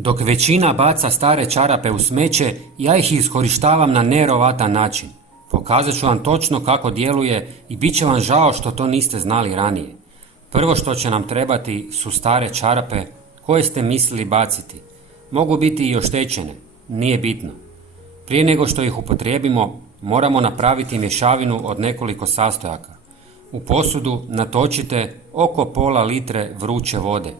Dok većina baca stare čarape u smeće, ja ih iskorištavam na nevjerovatan način. Pokazat ću vam točno kako djeluje i bit će vam žao što to niste znali ranije. Prvo što će nam trebati su stare čarape koje ste mislili baciti. Mogu biti i oštećene, nije bitno. Prije nego što ih upotrijebimo, moramo napraviti mješavinu od nekoliko sastojaka. U posudu natočite oko pola litre vruće vode.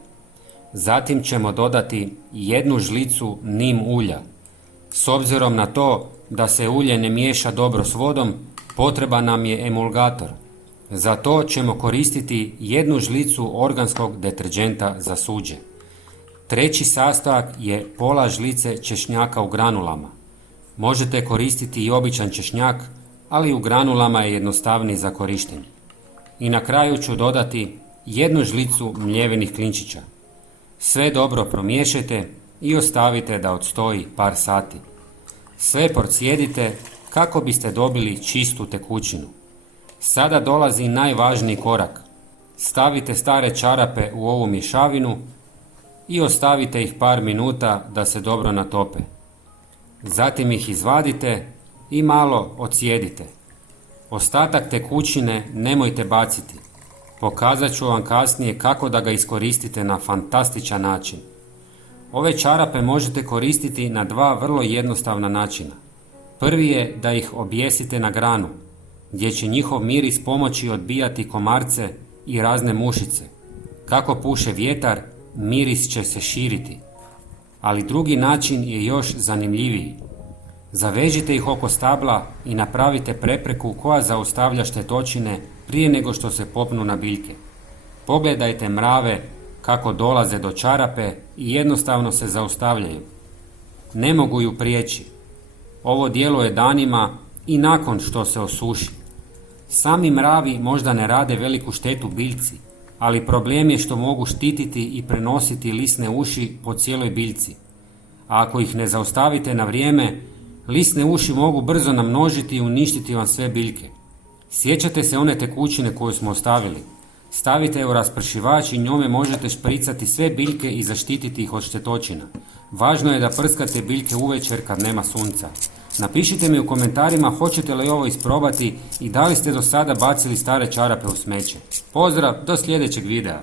Zatim ćemo dodati 1 žlicu nim ulja. S obzirom na to da se ulje ne miješa dobro s vodom, potreban nam je emulgator. Za to ćemo koristiti 1 žlicu organskog deterdženta za suđe. Treći sastojak je pola žlice češnjaka u granulama. Možete koristiti i običan češnjak, ali u granulama je jednostavniji za korištenje. I na kraju ću dodati 1 žlicu mljevenih klinčića. Sve dobro promiješajte i ostavite da odstoji par sati. Sve procijedite kako biste dobili čistu tekućinu. Sada dolazi najvažniji korak. Stavite stare čarape u ovu mješavinu i ostavite ih par minuta da se dobro natope. Zatim ih izvadite i malo ocijedite. Ostatak tekućine nemojte baciti. Pokazat ću vam kasnije kako da ga iskoristite na fantastičan način. Ove čarape možete koristiti na 2 vrlo jednostavna načina. Prvi je da ih objesite na granu, gdje će njihov miris pomoći odbijati komarce i razne mušice. Kako puše vjetar, miris će se širiti. Ali drugi način je još zanimljiviji. Zavežite ih oko stabla i napravite prepreku koja zaustavlja štetočine prije nego što se popnu na biljke. Pogledajte mrave kako dolaze do čarape i jednostavno se zaustavljaju. Ne mogu ju prijeći. Ovo djeluje danima i nakon što se osuši. Sami mravi možda ne rade veliku štetu biljci, ali problem je što mogu štititi i prenositi lisne uši po cijeloj biljci. A ako ih ne zaustavite na vrijeme, lisne uši mogu brzo namnožiti i uništiti vam sve biljke. Sjećate se one tekućine koju smo ostavili? Stavite je u raspršivač i njome možete špricati sve biljke i zaštititi ih od štetočina. Važno je da prskate biljke uvečer kad nema sunca. Napišite mi u komentarima hoćete li ovo isprobati i da li ste do sada bacili stare čarape u smeće. Pozdrav, do sljedećeg videa.